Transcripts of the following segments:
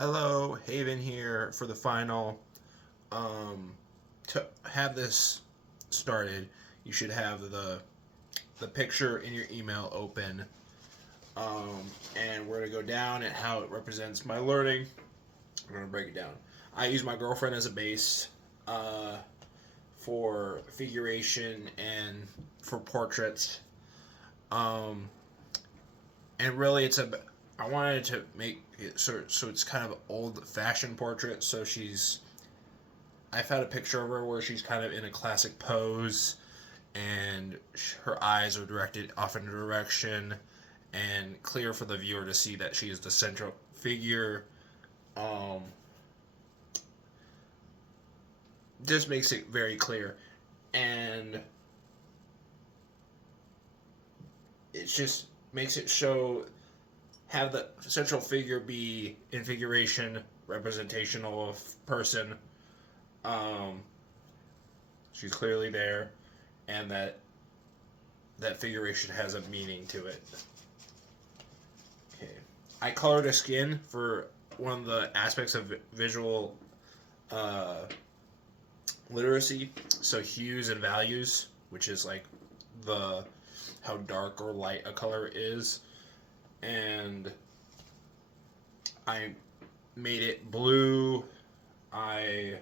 Hello, Haven here for the final. To have this started, you should have the picture in your email open, and we're gonna go down and how it represents my learning. We're gonna break it down. I use my girlfriend as a base uh, for figuration and for portraits. Um, and really, I wanted to make it so it's kind of old fashioned portrait. So I've had a picture of her where she's kind of in a classic pose, and her eyes are directed off in a direction, and clear for the viewer to see that she is the central figure. Um, this makes it very clear, and it just makes it show have the central figure be in figuration representational of person. Um, she's clearly there, and that figuration has a meaning to it. Okay, I colored a skin for one of the aspects of visual uh, literacy. So hues and values, which is like the how dark or light a color is, and I made it blue. I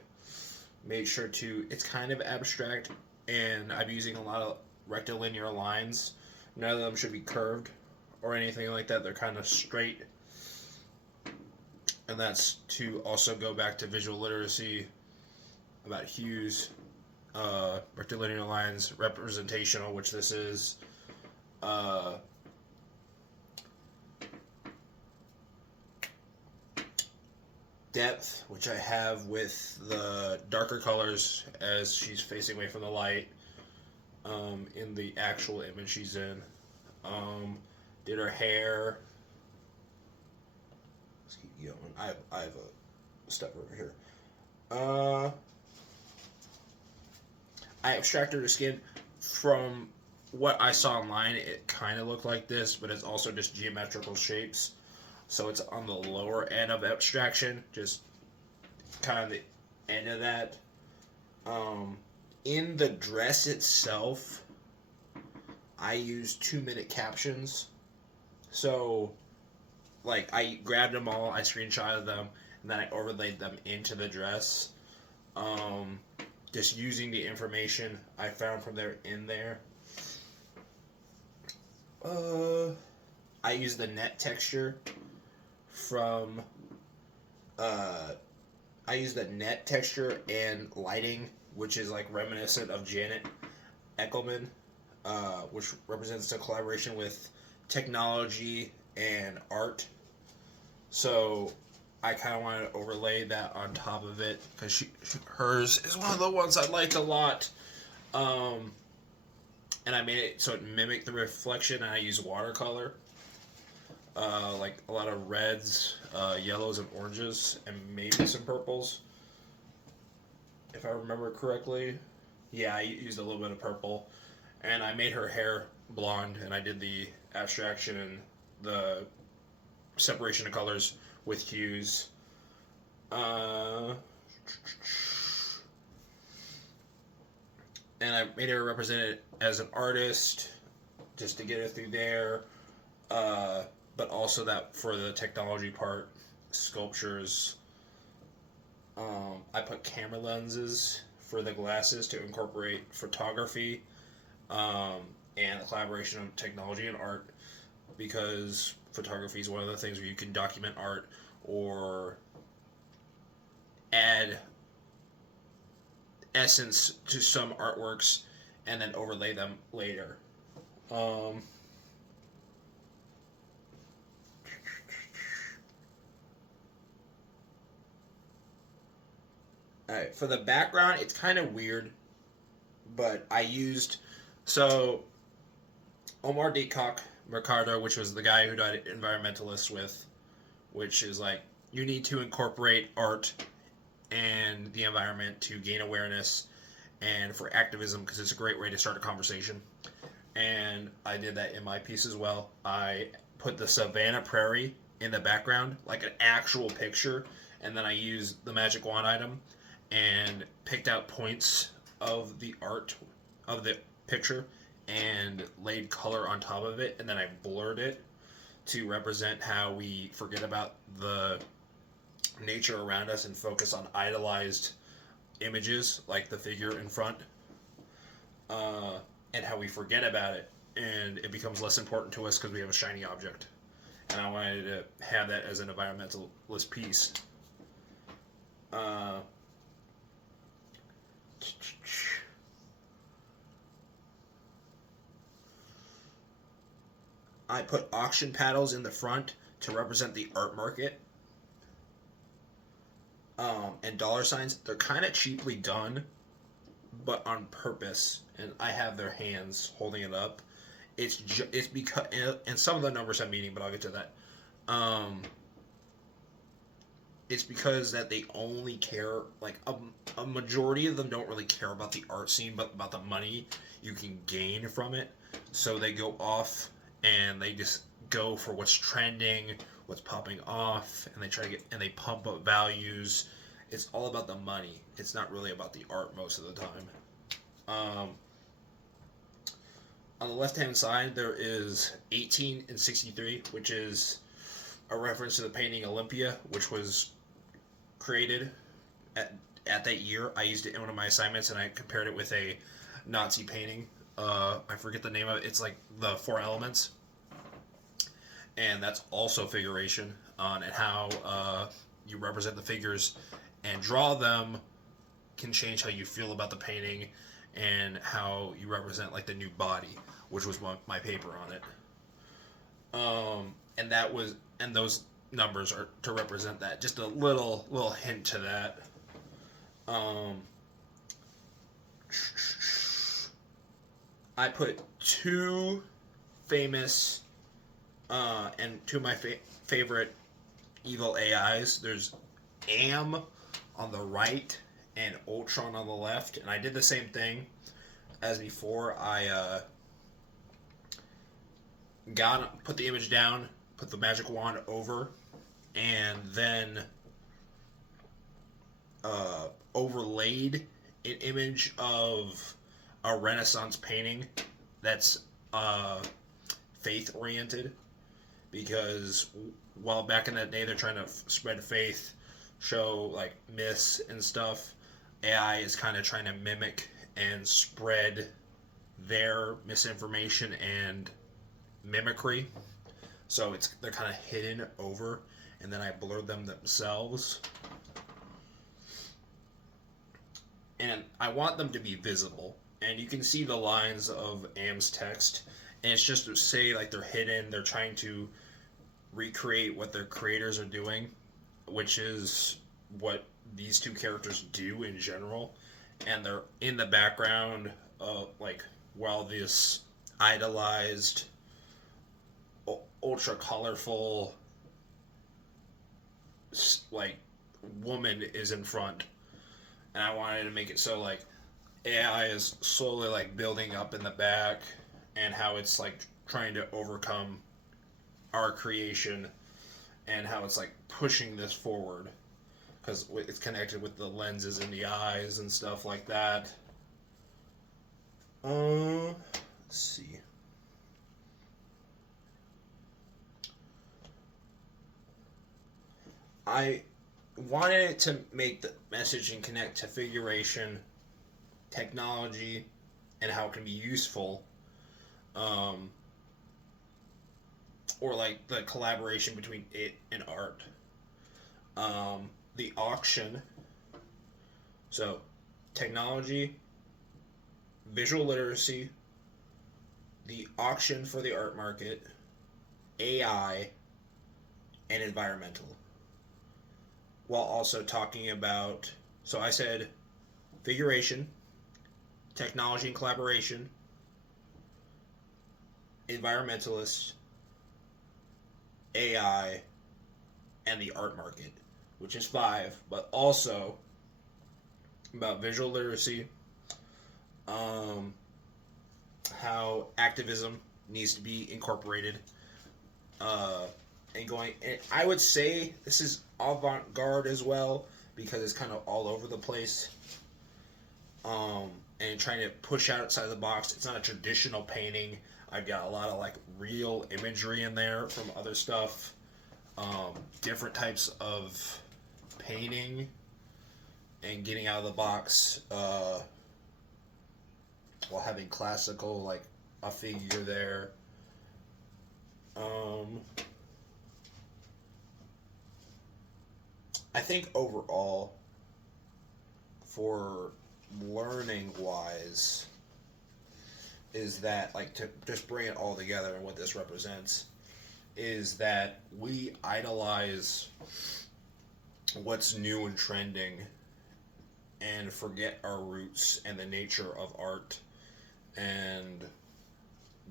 made sure to. It's kind of abstract, and I'm using a lot of rectilinear lines. None of them should be curved or anything like that. They're kind of straight, and that's to also go back to visual literacy about hues, rectilinear lines, representational, which this is. Uh, Depth, which I have with the darker colors as she's facing away from the light, in the actual image she's in. Um, did her hair. Let's keep going. I have a step over here. Uh, I abstracted her skin from what I saw online. It kind of looked like this, but it's also just geometrical shapes. So it's on the lower end of abstraction, just kind of the end of that. In the dress itself, I used 2 minute captions. So, like, I grabbed them all, I screenshotted them, and then I overlaid them into the dress. Um, just using the information I found from there in there. Uh, I used the net texture from uh, I use the net texture and lighting, which is like reminiscent of Janet Eckelman, which represents a collaboration with technology and art. So I kind of wanted to overlay that on top of it because hers is one of the ones I liked a lot. Um, and I made it so it mimicked the reflection, and I used watercolor. Like a lot of reds, yellows, and oranges, and maybe some purples, if I remember correctly. Yeah, I used a little bit of purple, and I made her hair blonde, and I did the abstraction and the separation of colors with hues. Uh, and I made her represented as an artist, just to get her through there. Uh, but also that for the technology part, sculptures. I put camera lenses for the glasses to incorporate photography, um, and the collaboration of technology and art, because photography is one of the things where you can document art or add essence to some artworks and then overlay them later. Um, Alright, for the background, it's kind of weird, but I used so Omar Deepak Mercado, which was the guy who died environmentalist with, which is like you need to incorporate art and the environment to gain awareness and for activism because it's a great way to start a conversation. And I did that in my piece as well. I put the Savannah Prairie in the background, like an actual picture, and then I used the magic wand item and picked out points of the art of the picture and laid color on top of it, and then I blurred it to represent how we forget about the nature around us and focus on idolized images like the figure in front, and how we forget about it and it becomes less important to us because we have a shiny object. And I wanted to have that as an environmentalist piece. I put auction paddles in the front to represent the art market. And dollar signs, they're kind of cheaply done, but on purpose. And I have their hands holding it up. It's because, and some of the numbers have meaning, but I'll get to that. It's because that they only care, like a majority of them don't really care about the art scene, but about the money you can gain from it. So they go off and they just go for what's trending, what's popping off, and they try to get, and they pump up values. It's all about the money. It's not really about the art most of the time. On the left-hand side, there is 18 and 63, which is a reference to the painting Olympia, which was created at that year. I used it in one of my assignments, and I compared it with a Nazi painting. I forget the name of it. It's like the Four Elements. And that's also figuration on and how you represent the figures and draw them can change how you feel about the painting and how you represent like the new body, which was my paper on it. And those numbers are to represent that. Just a little hint to that. I put two famous and two of my favorite evil AIs. There's Am on the right and Ultron on the left, and I did the same thing as before. I put the image down, put the magic wand over, and then overlaid an image of a Renaissance painting that's faith oriented, because while back in that day they're trying to spread faith, show like myths and stuff, AI is kind of trying to mimic and spread their misinformation and mimicry. So they're kind of hidden over, and then I blurred them themselves. And I want them to be visible, and you can see the lines of Am's text, and it's just to say like they're hidden. They're trying to recreate what their creators are doing, which is what these two characters do in general, and they're in the background like while this idolized ultra colorful like woman is in front. And I wanted to make it so like AI is slowly like building up in the back, and how it's like trying to overcome our creation, and how it's like pushing this forward because it's connected with the lenses in the eyes and stuff like that. Let's see. I wanted it to make the message and connect to figuration, technology, and how it can be useful. Or like the collaboration between it and art. The auction. So, technology, visual literacy, the auction for the art market, AI, and environmental. While also talking about, so I said figuration, technology and collaboration, environmentalists, AI, and the art market, which is 5, but also about visual literacy, how activism needs to be incorporated, and going. And I would say this is avant-garde as well because it's kind of all over the place. And trying to push outside the box. It's not a traditional painting. I've got a lot of like real imagery in there from other stuff. Different types of painting and getting out of the box while having classical, like a figure there. I think overall, for learning wise, is that, like, to just bring it all together and what this represents is that we idolize what's new and trending and forget our roots and the nature of art and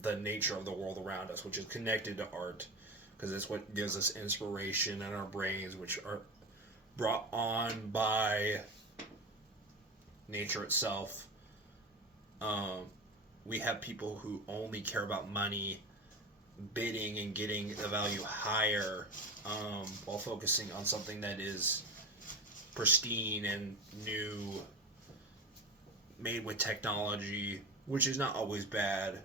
the nature of the world around us, which is connected to art, because it's what gives us inspiration in our brains, which are brought on by nature itself. We have people who only care about money, bidding and getting the value higher, while focusing on something that is pristine and new, made with technology, which is not always bad,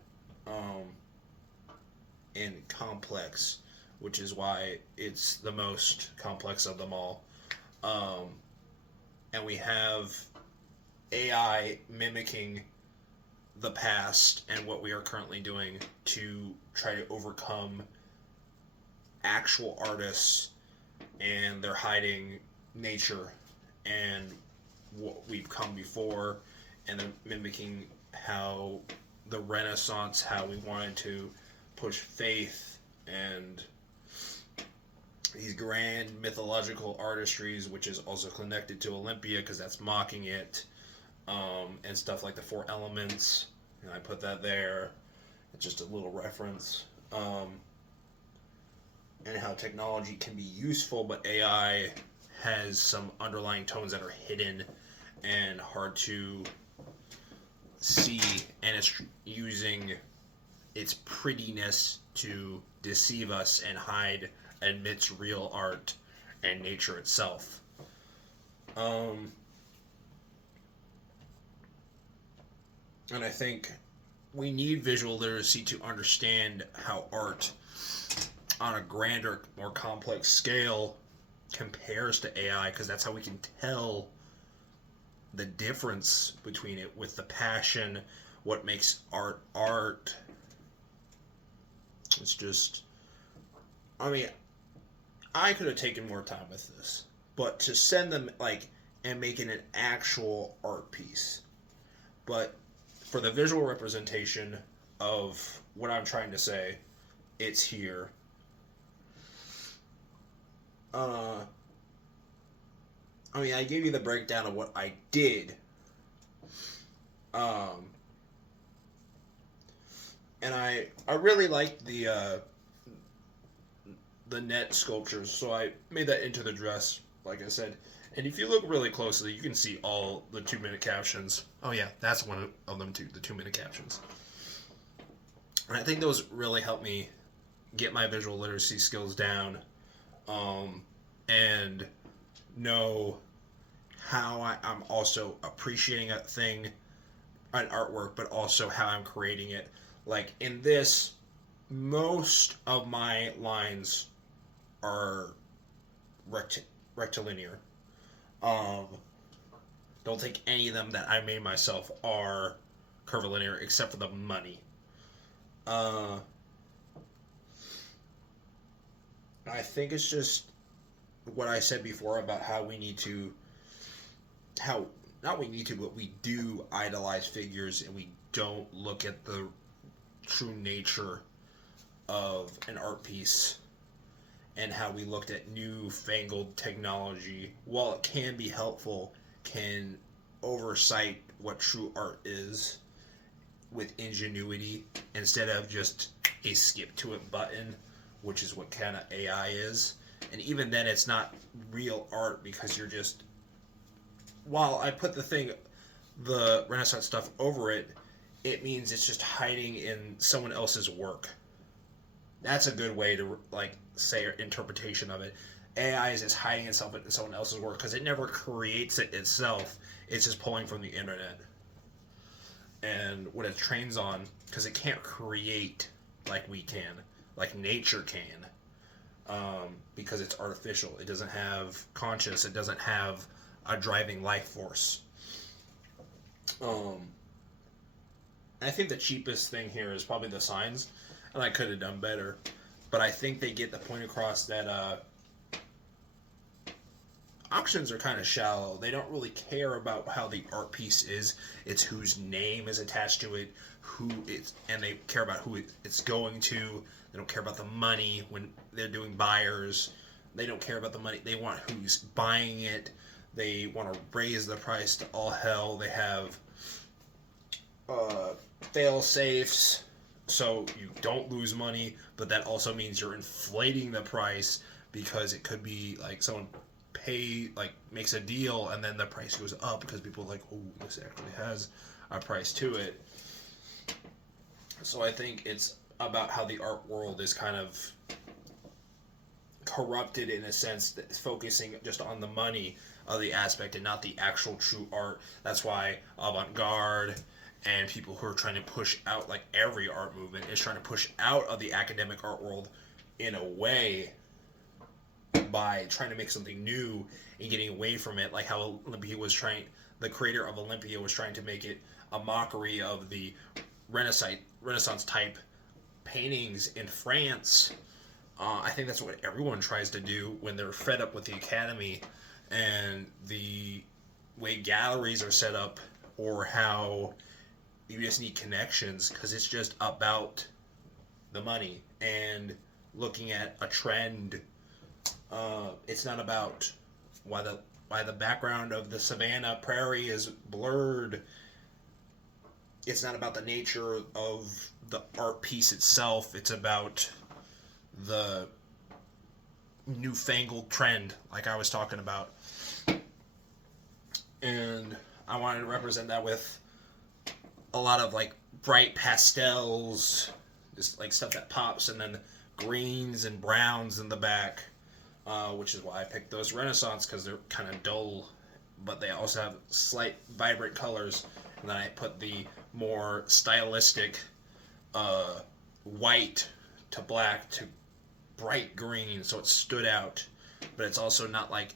and complex, which is why it's the most complex of them all. And we have AI mimicking the past and what we are currently doing to try to overcome actual artists, and they're hiding nature and what we've come before, and they're mimicking how the Renaissance, how we wanted to push faith and these grand mythological artistries, which is also connected to Olympia because that's mocking it, and stuff like the Four Elements, and I put that there. It's just a little reference, and how technology can be useful, but AI has some underlying tones that are hidden and hard to see, and it's using its prettiness to deceive us and hide amidst real art and nature itself. And I think we need visual literacy to understand how art on a grander, more complex scale compares to AI, because that's how we can tell the difference between it with the passion, what makes art art. It's just, I mean, I could have taken more time with this, but to send them, like, and making an actual art piece. But for the visual representation of what I'm trying to say, it's here. I mean, I gave you the breakdown of what I did. And I really liked the net sculptures, so I made that into the dress, like I said. And if you look really closely, you can see all the 2-minute captions. Oh yeah, that's one of them too, the 2-minute captions. And I think those really helped me get my visual literacy skills down, and know how I'm also appreciating a thing, an artwork, but also how I'm creating it. Like in this, most of my lines are rectilinear. Don't think any of them that I made myself are curvilinear, except for the money. I think it's just what I said before about how we need to, how, not we need to, but we do idolize figures and we don't look at the true nature of an art piece, and how we looked at newfangled technology, while it can be helpful, can oversight what true art is with ingenuity instead of just a skip to it button, which is what kind of AI is. And even then, it's not real art, because you're just, while I put the Renaissance stuff over it, it means it's just hiding in someone else's work. That's a good way to like say interpretation of it. AI is just hiding itself in someone else's work because it never creates it itself. It's just pulling from the internet and what it trains on because it can't create like we can, like nature can, because it's artificial. It doesn't have conscious. It doesn't have a driving life force. Um, I think the cheapest thing here is probably the signs, and I could have done better, but I think they get the point across that auctions are kind of shallow. They don't really care about how the art piece is. It's whose name is attached to it, who it's, and they care about who it's going to. They don't care about the money when they're doing buyers. They don't care about the money. They want who's buying it. They want to raise the price to all hell. They have fail safes so you don't lose money, but that also means you're inflating the price because it could be like someone makes a deal and then the price goes up because people are like, oh, this actually has a price to it. So I think it's about how the art world is kind of corrupted in a sense that is focusing just on the money of the aspect and not the actual true art. That's why avant-garde and people who are trying to push out, like every art movement is trying to push out of the academic art world in a way by trying to make something new and getting away from it, like how the creator of Olympia was trying to make it a mockery of the Renaissance type paintings in France. I think that's what everyone tries to do when they're fed up with the academy and the way galleries are set up, or how you just need connections because it's just about the money and looking at a trend. It's not about why the background of the savanna prairie is blurred. It's not about the nature of the art piece itself. It's about the newfangled trend, like I was talking about. And I wanted to represent that with a lot of like bright pastels, just like stuff that pops, and then greens and browns in the back. Which is why I picked those Renaissance, because they're kind of dull, but they also have slight vibrant colors. And then I put the more stylistic white to black to bright green, so it stood out. But it's also not like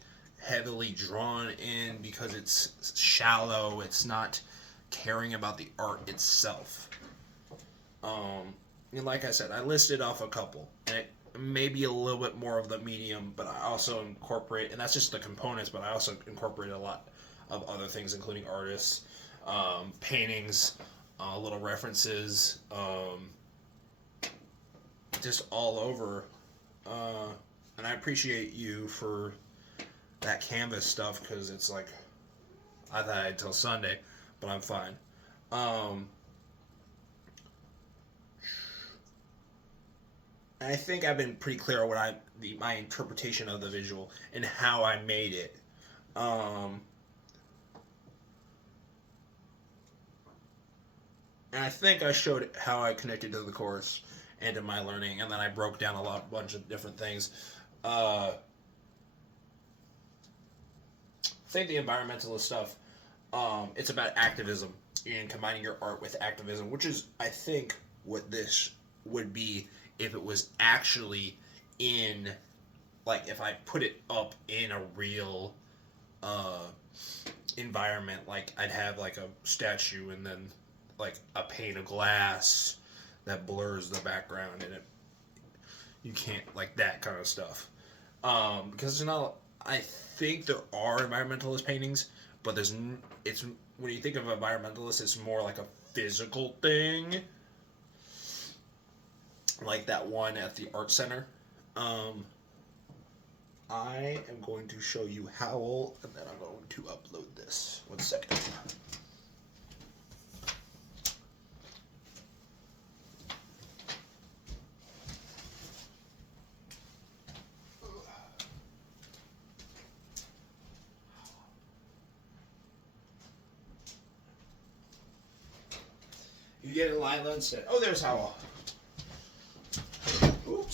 heavily drawn in because it's shallow. It's not caring about the art itself. And like I said, I listed off a couple, and it maybe a little bit more of the medium, but I also incorporate, and that's just the components, but I also incorporate a lot of other things, including artists, paintings, little references, just all over. And I appreciate you for that canvas stuff, because it's like, I thought I had till Sunday, but I'm fine. I think I've been pretty clear on what my interpretation of the visual and how I made it. And I think I showed how I connected to the course and to my learning, and then I broke down bunch of different things. I think the environmentalist stuff, it's about activism and combining your art with activism, which is, I think, what this would be if it was actually in, like, if I put it up in a real environment. Like, I'd have like a statue and then like a pane of glass that blurs the background, and you can't, like, that kind of stuff, because there's not, I think there are environmentalist paintings, but it's, when you think of environmentalist, it's more like a physical thing, like that one at the art center. I am going to show you Howl, and then I'm going to upload this. 1 second. You get a Lila instead. Oh, there's Howl. Ooh.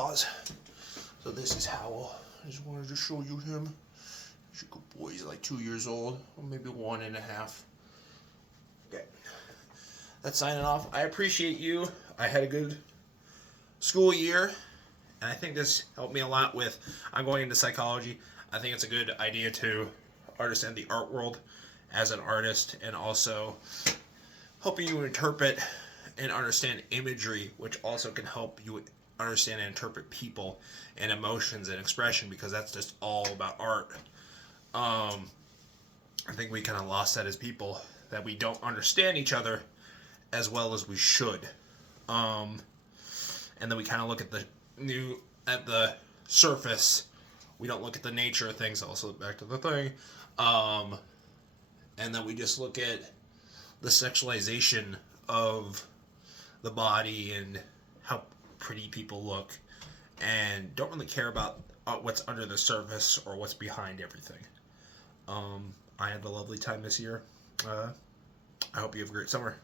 pause. So this is Howell. I just wanted to show you him. He's a good boy. He's like 2 years old, or maybe 1.5. Okay. That's signing off. I appreciate you. I had a good school year, and I think this helped me a lot with. I'm going into psychology. I think it's a good idea to understand the art world as an artist, and also helping you interpret and understand imagery, which also can help you understand and interpret people and emotions and expression, because that's just all about art. I think we kind of lost that as people, that we don't understand each other as well as we should. And then we kind of look at the surface. We don't look at the nature of things. Also, back to the thing. And then we just look at the sexualization of the body and how pretty people look, and don't really care about what's under the surface or what's behind everything. I had a lovely time this year. I hope you have a great summer.